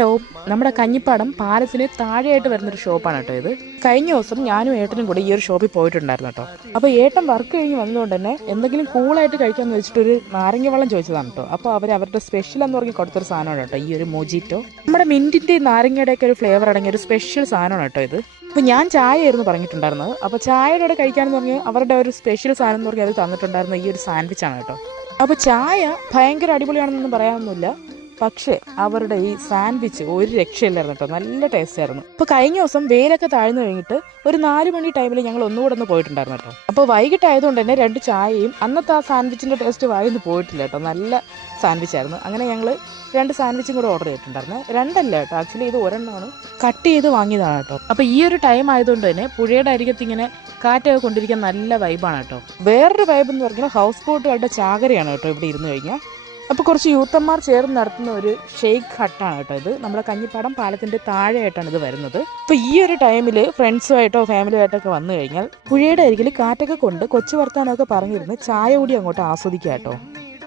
Hello, നമ്മുടെ കഞ്ഞിപ്പാടം പാലത്തിന് താഴെയായിട്ട് വരുന്നൊരു ഷോപ്പാണ് കേട്ടോ ഇത്. കഴിഞ്ഞ ദിവസം ഞാനും ഏട്ടനും കൂടി ഈ ഒരു ഷോപ്പിൽ പോയിട്ടുണ്ടായിരുന്നു കേട്ടോ. അപ്പോൾ ഏട്ടൻ വർക്ക് കഴിഞ്ഞ് വന്നതുകൊണ്ട് തന്നെ എന്തെങ്കിലും കൂളായിട്ട് കഴിക്കാമെന്ന് വെച്ചിട്ടൊരു നാരങ്ങ വെള്ളം ചോദിച്ചതാണ് കേട്ടോ. അപ്പോൾ അവരുടെ സ്പെഷ്യൽ എന്ന് പറഞ്ഞ് കൊടുത്തൊരു സാധനമാണ് കേട്ടോ ഈ ഒരു മൊജിറ്റോ. നമ്മുടെ മിന്റിൻ്റെ നാരങ്ങയുടെ ഒക്കെ ഒരു ഫ്ലേവർ അടങ്ങിയ ഒരു സ്പെഷ്യൽ സാധനമാണ് കേട്ടോ ഇത്. അപ്പോൾ ഞാൻ ചായ ആയിരുന്നു പറഞ്ഞിട്ടുണ്ടായിരുന്നത്. അപ്പോൾ ചായയുടെ കൂടെ കഴിക്കാമെന്ന് പറഞ്ഞ് അവരുടെ ഒരു സ്പെഷ്യൽ സാധനം എന്ന് പറഞ്ഞ് അത് തന്നിട്ടുണ്ടായിരുന്ന ഈ ഒരു സാൻഡ്വിച്ചാണ് കേട്ടോ. അപ്പോൾ ചായ ഭയങ്കര അടിപൊളിയാണെന്നൊന്നും പറയാനൊന്നുമില്ല, പക്ഷേ അവരുടെ ഈ സാൻഡ്വിച്ച് ഒരു രക്ഷയില്ലായിരുന്നു കേട്ടോ. നല്ല ടേസ്റ്റ് ആയിരുന്നു. അപ്പോൾ കഴിഞ്ഞ ദിവസം വെയിലൊക്കെ താഴ്ന്നു കഴിഞ്ഞിട്ട് ഒരു 4 മണി ടൈമിൽ ഞങ്ങൾ ഒന്നുകൂടെ ഒന്ന് പോയിട്ടുണ്ടായിരുന്നു കേട്ടോ. അപ്പോൾ വൈകിട്ടായതുകൊണ്ട് തന്നെ 2 ചായയും അന്നത്തെ ആ സാൻഡ്വിച്ചിൻ്റെ ടേസ്റ്റ് വായിന്ന് പോയിട്ടില്ല കേട്ടോ. നല്ല സാൻഡ്വിച്ച് ആയിരുന്നു. അങ്ങനെ ഞങ്ങൾ 2 സാൻഡ്വിച്ചും കൂടെ ഓർഡർ ചെയ്തിട്ടുണ്ടായിരുന്നു. 2 അല്ല കേട്ടോ, ആക്ച്വലി ഇത് ഒരെണ്ണമാണ് കട്ട് ചെയ്ത് വാങ്ങിയതാണ് കേട്ടോ. അപ്പോൾ ഈ ഒരു ടൈം ആയതുകൊണ്ട് തന്നെ പുഴയുടെ അരികത്ത് ഇങ്ങനെ കാറ്റൊക്കെ കൊണ്ടിരിക്കാൻ നല്ല വൈബാണ് കേട്ടോ. വേറൊരു വൈബ് എന്ന് പറഞ്ഞാൽ ഹൗസ് ബോട്ടുകളുടെ ചാകരയാണ് കേട്ടോ ഇവിടെ ഇരുന്ന് കഴിഞ്ഞാൽ. അപ്പോൾ കുറച്ച് യൂത്തന്മാർ ചേർന്ന് നടത്തുന്ന ഒരു ഷെയ്ക്ക് ഹട്ടാണ് കേട്ടോ ഇത്. നമ്മുടെ കഞ്ഞിപ്പാടം പാലത്തിൻ്റെ താഴെയായിട്ടാണ് ഇത് വരുന്നത്. അപ്പോൾ ഈ ഒരു ടൈമിൽ ഫ്രണ്ട്സുമായിട്ടോ ഫാമിലിയായിട്ടൊക്കെ വന്നു കഴിഞ്ഞാൽ പുഴയുടെ അരികിൽ കാറ്റൊക്കെ കൊണ്ട് കൊച്ചു വർത്താനമൊക്കെ പറഞ്ഞിരുന്ന് ചായ കൂടി അങ്ങോട്ട് ആസ്വദിക്കാം കേട്ടോ.